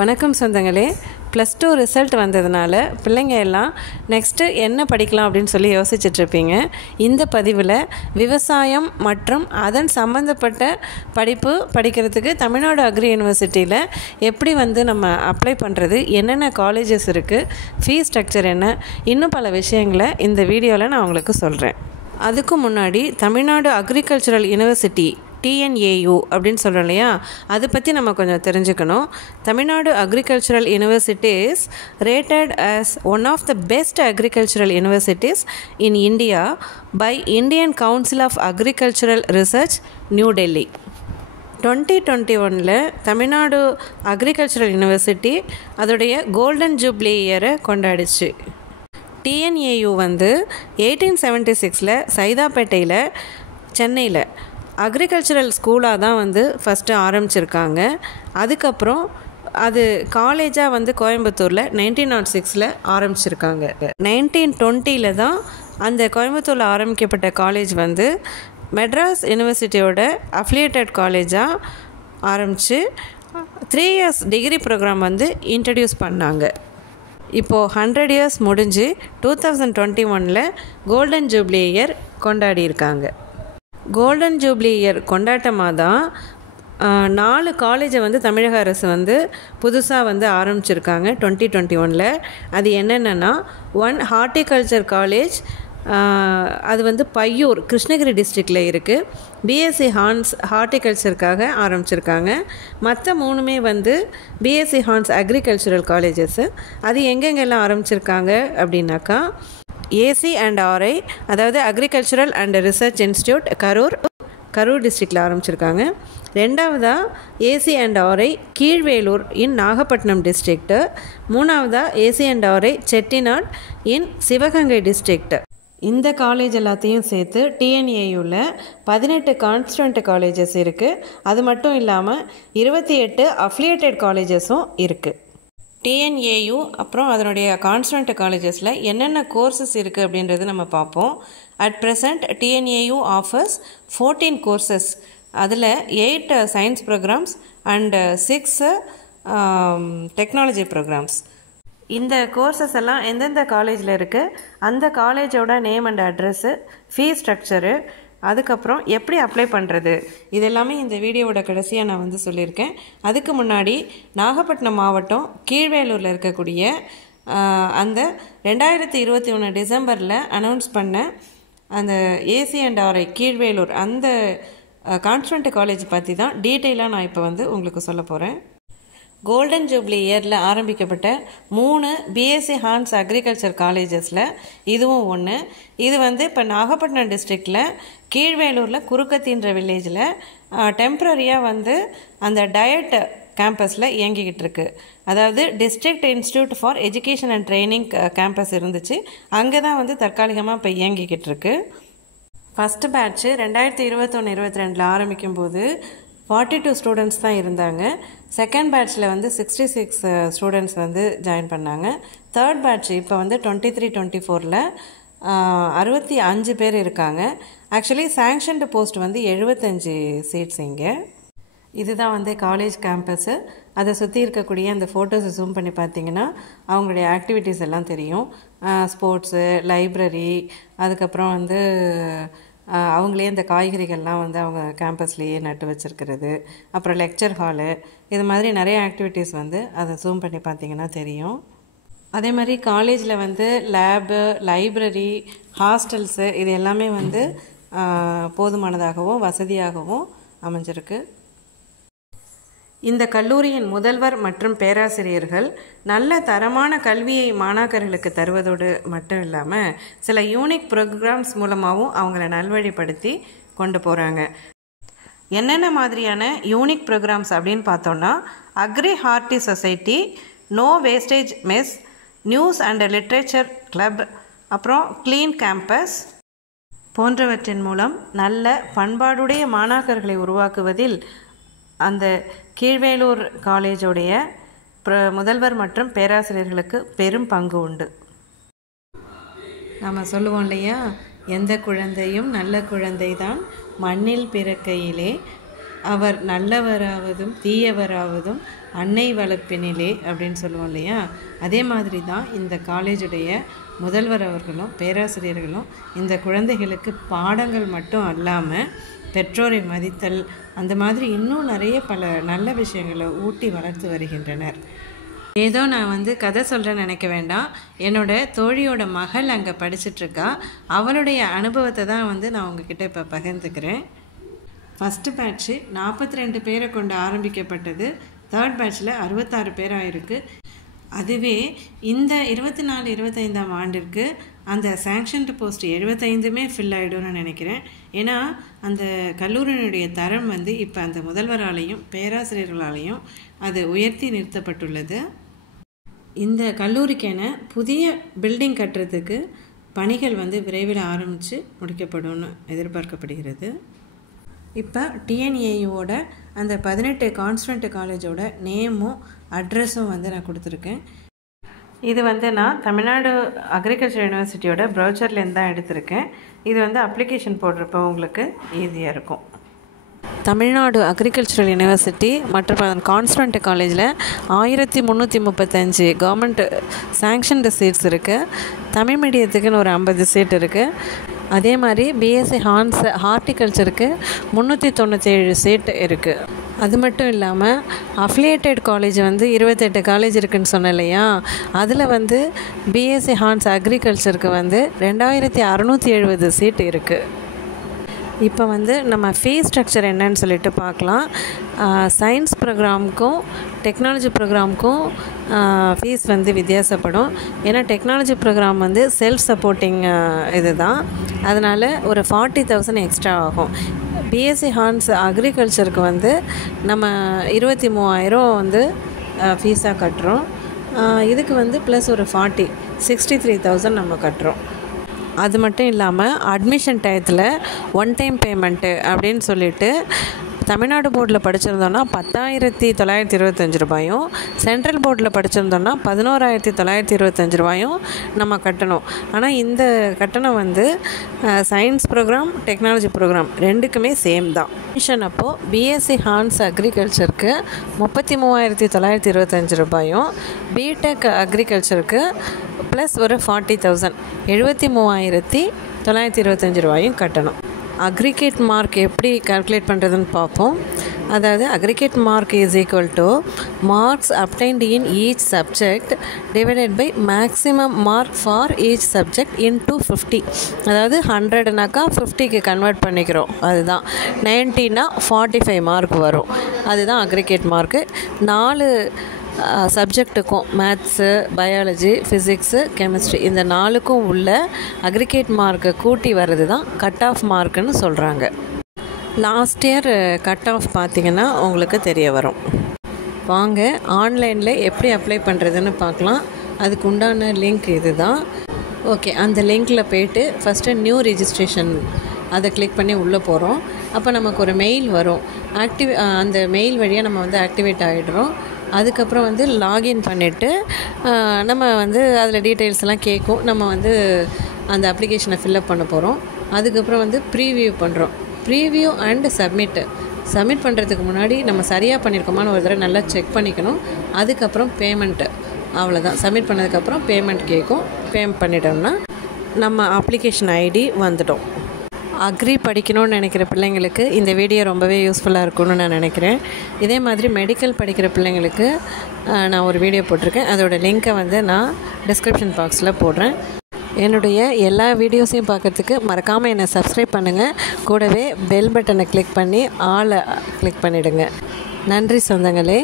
வணக்கம் சொந்தங்களே. +2 ரிசல்ட் வந்ததுனால பிள்ளைங்க எல்லாம் நெக்ஸ்ட்டு என்ன படிக்கலாம் அப்படின்னு சொல்லி யோசிச்சுட்ருப்பீங்க. இந்த பதிவில் விவசாயம் மற்றும் அதன் சம்மந்தப்பட்ட படிப்பு படிக்கிறதுக்கு தமிழ்நாடு அக்ரி யூனிவர்சிட்டியில் எப்படி நம்ம அப்ளை பண்ணுறது, என்னென்ன காலேஜஸ் இருக்குது, ஃபீஸ் ஸ்ட்ரக்சர் என்ன, இன்னும் பல விஷயங்களை இந்த வீடியோவில் நான் உங்களுக்கு சொல்கிறேன். அதுக்கு முன்னாடி தமிழ்நாடு அக்ரிகல்ச்சரல் யூனிவர்சிட்டி TNAU அப்படின்னு சொல்கிறோம் இல்லையா, அதை பற்றி நம்ம கொஞ்சம் தெரிஞ்சுக்கணும். Tamil Nadu agricultural university is rated as one of the best agricultural universities in India by Indian council of agricultural research, new Delhi. 2021 Tamil Nadu agricultural university அதோடைய கோல்டன் ஜூப்ளி இயரை கொண்டாடிச்சு. TNAU 1876 சைதாப்பேட்டையில் சென்னையில் அக்ரிகல்ச்சரல் ஸ்கூலாக தான் ஃபஸ்ட்டு ஆரம்பிச்சிருக்காங்க. அதுக்கப்புறம் அது காலேஜாக கோயம்புத்தூரில் 1906 ஆரம்பிச்சிருக்காங்க. 1920 தான் அந்த கோயம்புத்தூரில் ஆரம்பிக்கப்பட்ட காலேஜ் மெட்ராஸ் யூனிவர்சிட்டியோட அஃபிலியேட்டட் காலேஜாக ஆரம்பித்து 3 years டிகிரி ப்ரோக்ராம் இன்ட்ரடியூஸ் பண்ணாங்க. இப்போது 100 years முடிஞ்சு 2021 கோல்டன் ஜூப்ளி இயர் கொண்டாடியிருக்காங்க. கோல்டன் ஜூப்ளி இயர் கொண்டாட்டமாக தான் 4 காலேஜை தமிழக அரசு புதுசாக ஆரம்பிச்சிருக்காங்க 2021. அது என்னென்னா, 1 ஹார்ட்டிகல்ச்சர் காலேஜ், அது பையூர் கிருஷ்ணகிரி டிஸ்ட்ரிக்டில் இருக்குது. பிஎஸ்சி ஹார்ன்ஸ் ஹார்ட்டிகல்ச்சருக்காக ஆரம்பிச்சிருக்காங்க. மற்ற 3மே பிஎஸ்சி ஹார்ன்ஸ் அக்ரிகல்ச்சரல் காலேஜஸ்ஸு. அது எங்கெங்கெல்லாம் ஆரம்பிச்சிருக்காங்க அப்படின்னாக்கா, AC&RI, அதாவது agricultural and research institute, Karur டிஸ்ட்ரிக்டில் ஆரம்பிச்சிருக்காங்க. ரெண்டாவதாக AC&RI கீழ்வேலூர் இன் நாகப்பட்டினம் டிஸ்ட்ரிக்ட். மூணாவதாக AC&RI செட்டிநாட் இன் சிவகங்கை டிஸ்ட்ரிக்ட். இந்த காலேஜ் எல்லாத்தையும் சேர்த்து TNAUவில் 18 கான்ஸ்டன்ட் காலேஜஸ் இருக்குது. அது மட்டும் இல்லாமல் 28 அஃபிலியேட்டட் காலேஜஸும் இருக்குது. TNAU அப்புறம் அதனுடைய கான்ஸ்டன்ட் காலேஜஸில் என்னென்ன கோர்சஸ் இருக்குது அப்படின்றது நம்ம பார்ப்போம். At present TNAU offers 14 courses. அதில் 8 science programs and 6 technology programs. இந்த கோர்சஸ் எல்லாம் எந்தெந்த காலேஜில் இருக்குது, அந்த காலேஜோட name and address, fees structure, அதுக்கப்புறம் எப்படி அப்ளை பண்ணுறது, இதெல்லாமே இந்த வீடியோவோட கடைசியாக நான் சொல்லியிருக்கேன். அதுக்கு முன்னாடி நாகப்பட்டினம் மாவட்டம் கீழ்வேலூரில் இருக்கக்கூடிய அந்த 2021 டிசம்பரில் அனௌன்ஸ் பண்ண அந்த AC&RI கீழ்வேலூர் அந்த கான்ஸ்டன்ட் காலேஜ் பற்றி தான் டீட்டெயிலாக நான் இப்போ உங்களுக்கு சொல்ல போகிறேன். கோல்டன் ஜூப்ளி இயரில் ஆரம்பிக்கப்பட்ட 3 பிஎஸ்சி ஹார்ன்ஸ் அக்ரிகல்ச்சர் காலேஜஸில் இதுவும் ஒன்று. இது இப்போ நாகப்பட்டினம் டிஸ்ட்ரிக்டில் கீழ்வேலூரில் குறுக்கத்தின்ற வில்லேஜில் டெம்ப்ரரியாக அந்த டயட் கேம்பஸில் இயங்கிக்கிட்டு இருக்கு. அதாவது district institute for education and training campus இருந்துச்சு, அங்கே தான் தற்காலிகமாக இப்போ இயங்கிக்கிட்டு இருக்கு. ஃபஸ்ட்டு பேட்ச்சு 2021-22 ஆரம்பிக்கும் போது 42 ஸ்டூடெண்ட்ஸ் தான் இருந்தாங்க. செகண்ட் பேட்ச்சில் 66 ஸ்டூடெண்ட்ஸ் ஜாயின் பண்ணாங்க. தேர்ட் பேட்ச் இப்போ 23-24 65 பேர் இருக்காங்க. ஆக்சுவலி சாங்ஷன்டு போஸ்ட் 75 சீட்ஸ் இங்கே. இதுதான் காலேஜ் கேம்பஸ்ஸு. அதை சுற்றி இருக்கக்கூடிய அந்த ஃபோட்டோஸை ஜூம் பண்ணி பார்த்தீங்கன்னா அவங்களுடைய ஆக்டிவிட்டீஸ் எல்லாம் தெரியும். ஸ்போர்ட்ஸு, லைப்ரரி, அதுக்கப்புறம் அவங்களே இந்த காய்கறிகள்லாம் அவங்க கேம்பஸ்லேயே நட்டு வச்சுருக்கிறது, அப்புறம் லெக்சர் ஹாலு, இது மாதிரி நிறைய ஆக்டிவிட்டீஸ் அதை ஜூம் பண்ணி பார்த்தீங்கன்னா தெரியும். அதே மாதிரி காலேஜில் லேபு, லைப்ரரி, ஹாஸ்டல்ஸு, இது எல்லாமே போதுமானதாகவும் வசதியாகவும் அமைஞ்சிருக்கு. இந்த கல்லூரியின் முதல்வர் மற்றும் பேராசிரியர்கள் நல்ல தரமான கல்வியை மாணாக்கர்களுக்கு தருவதோடு மட்டும் இல்லாமல் சில யூனிக் ப்ரோக்ராம்ஸ் மூலமாகவும் அவங்கள நல்வழிப்படுத்தி கொண்டு போகிறாங்க. என்னென்ன மாதிரியான யூனிக் ப்ரோக்ராம்ஸ் அப்படின்னு பார்த்தோன்னா, agri horti society, no wastage mess, news and literature club, அப்புறம் க்ளீன் கேம்பஸ் போன்றவற்றின் மூலம் நல்ல பண்பாடுடைய மாணாக்கர்களை உருவாக்குவதில் அந்த கீழ்வேலூர் காலேஜோடைய முதல்வர் மற்றும் பேராசிரியர்களுக்கு பெரும் பங்கு உண்டு. நம்ம சொல்லுவோம் இல்லையா, எந்த குழந்தையும் நல்ல குழந்தை தான் மண்ணில் பிறக்கையிலே அவர் நல்லவராவதும் தீயவராவதும் அன்னை வளர்ப்பினிலே அப்படின்னு சொல்லுவோம் இல்லையா, அதே மாதிரி தான் இந்த காலேஜுடைய முதல்வர் அவர்களும் பேராசிரியர்களும் இந்த குழந்தைகளுக்கு பாடங்கள் மட்டும் அல்லாமல் பெற்றோரை மதித்தல் அந்த மாதிரி இன்னும் நிறைய பல நல்ல விஷயங்களை ஊட்டி வளர்த்து வருகின்றனர். ஏதோ நான் கதை சொல்கிறேன்னு நினைக்க வேண்டாம். என்னோட தோழியோட மகள் அங்கே படிச்சிட்ருக்கா. அவளுடைய அனுபவத்தை தான் நான் உங்ககிட்ட இப்போ பகிர்ந்துக்கிறேன். ஃபஸ்ட்டு பேட்ச்சு 42 பேரை கொண்டு ஆரம்பிக்கப்பட்டது. தேர்ட் பேட்சில் 66 பேராக இருக்குது. அதுவே இந்த 24-25ஆம் ஆண்டிற்கு அந்த சாங்ஷன்டு போஸ்ட் 75மே ஃபில் ஆகிடும்னு நினைக்கிறேன். ஏன்னா அந்த கல்லூரியினுடைய தரம் இப்போ அந்த முதல்வராலையும் பேராசிரியர்களாலையும் அது உயர்த்தி நிறுத்தப்பட்டுள்ளது. இந்த கல்லூரிக்கென புதிய பில்டிங் கட்டுறதுக்கு பணிகள் விரைவில் ஆரம்பித்து முடிக்கப்படும்னு எதிர்பார்க்கப்படுகிறது. இப்போ டிஎன்ஏயுவோட அந்த 18 கான்ஸ்டன்ட் காலேஜோட நேமும் அட்ரஸும் நான் கொடுத்துருக்கேன். இது நான் தமிழ்நாடு அக்ரிகல்ச்சர் யூனிவர்சிட்டியோட ப்ரௌச்சர்லேருந்து தான் எடுத்திருக்கேன். இது அப்ளிகேஷன் போடுறப்போ உங்களுக்கு ஈஸியாக இருக்கும். தமிழ்நாடு அக்ரிகல்ச்சரல் யூனிவர்சிட்டி மற்றும் அதன் கான்ஸ்டன்ட் காலேஜில் 1335 கவர்மெண்ட் சாங்ஷன்டு சீட்ஸ் இருக்குது. தமிழ் மீடியத்துக்குன்னு ஒரு 50 சீட் இருக்குது. அதே மாதிரி பிஎஸ்சி ஹார்டிகல்ச்சருக்கு 397 சீட் இருக்குது. அது மட்டும் இல்லாமல் அஃபிலியேட்டட் காலேஜ் 28 காலேஜ் இருக்குதுன்னு சொன்னேன் இல்லையா, அதில் பிஎஸ்சி ஹார்ட்ஸ் அக்ரிகல்ச்சருக்கு 2670 சீட் இருக்குது. இப்போ நம்ம ஃபீஸ் ஸ்ட்ரக்சர் என்னன்னு சொல்லிட்டு பார்க்கலாம். சயின்ஸ் ப்ரோக்ராமுக்கும் டெக்னாலஜி ப்ரோக்ராமுக்கும் ஃபீஸ் வித்தியாசப்படும். ஏன்னா டெக்னாலஜி ப்ரோக்ராம் செல்ஃப் சப்போர்ட்டிங் இது தான், அதனால் ஒரு 40,000 எக்ஸ்ட்ரா ஆகும். பிஎஸ்சி ஹார்ட்ஸ் அக்ரிகல்ச்சருக்கு நம்ம 23,000 ஃபீஸாக கட்டுறோம். இதுக்கு ப்ளஸ் ஒரு 63,000 நம்ம கட்டுறோம். அது மட்டும் இல்லாமல் அட்மிஷன் டயத்தில் ஒன் டைம் பேமெண்ட்டு அப்படின்னு சொல்லிட்டு தமிழ்நாடு போர்டில் படிச்சிருந்தோன்னா 10,925 ரூபாயும், சென்ட்ரல் போர்டில் படிச்சிருந்தோன்னா 11,925 ரூபாயும் நம்ம கட்டணும். ஆனால் இந்த கட்டணம் சயின்ஸ் ப்ரோக்ராம் டெக்னாலஜி ப்ரோக்ராம் ரெண்டுக்குமே சேம் தான். அட்மிஷன் அப்போது பிஎஸ்சி ஹார்ட்ஸ் அக்ரிகல்ச்சருக்கு 33,925 ரூபாயும், பிடெக் அக்ரிகல்ச்சருக்கு ப்ளஸ் ஒரு 40,000 73,925 ரூபாயும் கட்டணும். அக்ரிகேட் மார்க் எப்படி கால்குலேட் பண்ணுறதுன்னு பார்ப்போம். அதாவது aggregate mark is equal to marks obtained in each subject divided by maximum mark for each subject into 50. அதாவது 100னாக்கா 50க்கு கன்வெர்ட் பண்ணிக்கிறோம். அதுதான் 90னா 45 மார்க் வரும். அதுதான் அக்ரிகேட் மார்க்கு. 4 சப்ஜெக்ட்டுக்கும் மேத்ஸு, பயாலஜி, ஃபிசிக்ஸு, கெமிஸ்ட்ரி இந்த 4க்கும் உள்ள அக்ரிகேட் மார்க்கை கூட்டி வர்றது தான் கட் ஆஃப் மார்க்குன்னு சொல்கிறாங்க. லாஸ்ட் இயர் கட் ஆஃப் பார்த்திங்கன்னா உங்களுக்கு தெரிய வரும். வாங்க ஆன்லைனில் எப்படி அப்ளை பண்ணுறதுன்னு பார்க்கலாம். அதுக்கு உண்டான லிங்க் இது தான். ஓகே, அந்த லிங்க்கில் போய்ட்டு ஃபஸ்ட்டு நியூ ரிஜிஸ்ட்ரேஷன் அதை கிளிக் பண்ணி உள்ளே போகிறோம். அப்போ நமக்கு ஒரு மெயில் வரும். அந்த மெயில் வழியாக நம்ம ஆக்டிவேட் ஆகிடுறோம். அதுக்கப்புறம் லாகின் பண்ணிவிட்டு நம்ம அதில் டீட்டெயில்ஸ்லாம் கேட்கும். நம்ம அந்த அப்ளிகேஷனை ஃபில்லப் பண்ண போகிறோம். அதுக்கப்புறம் ப்ரீவியூ பண்ணுறோம். ப்ரீவியூ அண்ட் சப்மிட் பண்ணுறதுக்கு முன்னாடி நம்ம சரியாக பண்ணியிருக்கோமான்னு ஒரு தடவை நல்லா செக் பண்ணிக்கணும். அதுக்கப்புறம் பேமெண்ட்டு, அவ்வளோதான். சப்மிட் பண்ணதுக்கப்புறம் பேமெண்ட் கேட்கும். பேமெண்ட் பண்ணிட்டோம்னா நம்ம அப்ளிகேஷன் ஐடி வந்துடும். அக்ரி படிக்கணும்னு நினைக்கிற பிள்ளைங்களுக்கு இந்த வீடியோ ரொம்பவே யூஸ்ஃபுல்லாக இருக்கும்னு நான் நினைக்கிறேன். இதே மாதிரி மெடிக்கல் படிக்கிற பிள்ளைங்களுக்கு நான் ஒரு வீடியோ போட்டிருக்கேன். அதோட லிங்க்கை நான் டிஸ்கிரிப்ஷன் பாக்ஸில் போடுறேன். என்னுடைய எல்லா வீடியோஸையும் பார்க்குறதுக்கு மறக்காமல் என்னை சப்ஸ்கிரைப் பண்ணுங்கள். கூடவே பெல் பட்டனை கிளிக் பண்ணி ஆலை கிளிக் பண்ணிவிடுங்க. நன்றி சொந்தங்களே.